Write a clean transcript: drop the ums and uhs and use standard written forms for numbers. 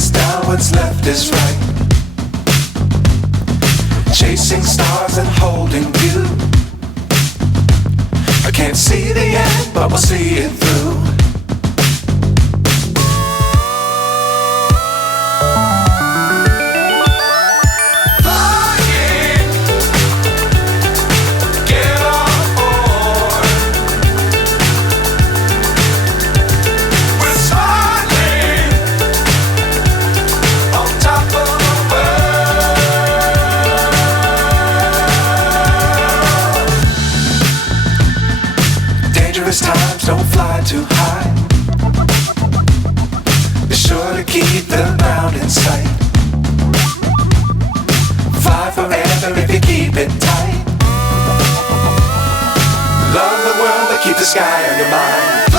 is down, what's left is right. Chasing stars and holding you. I can't see the end, but we'll see it through. Times don't fly too high. Be sure to keep the ground in sight. Fly forever if you keep it tight. Love the world but keep the sky on your mind.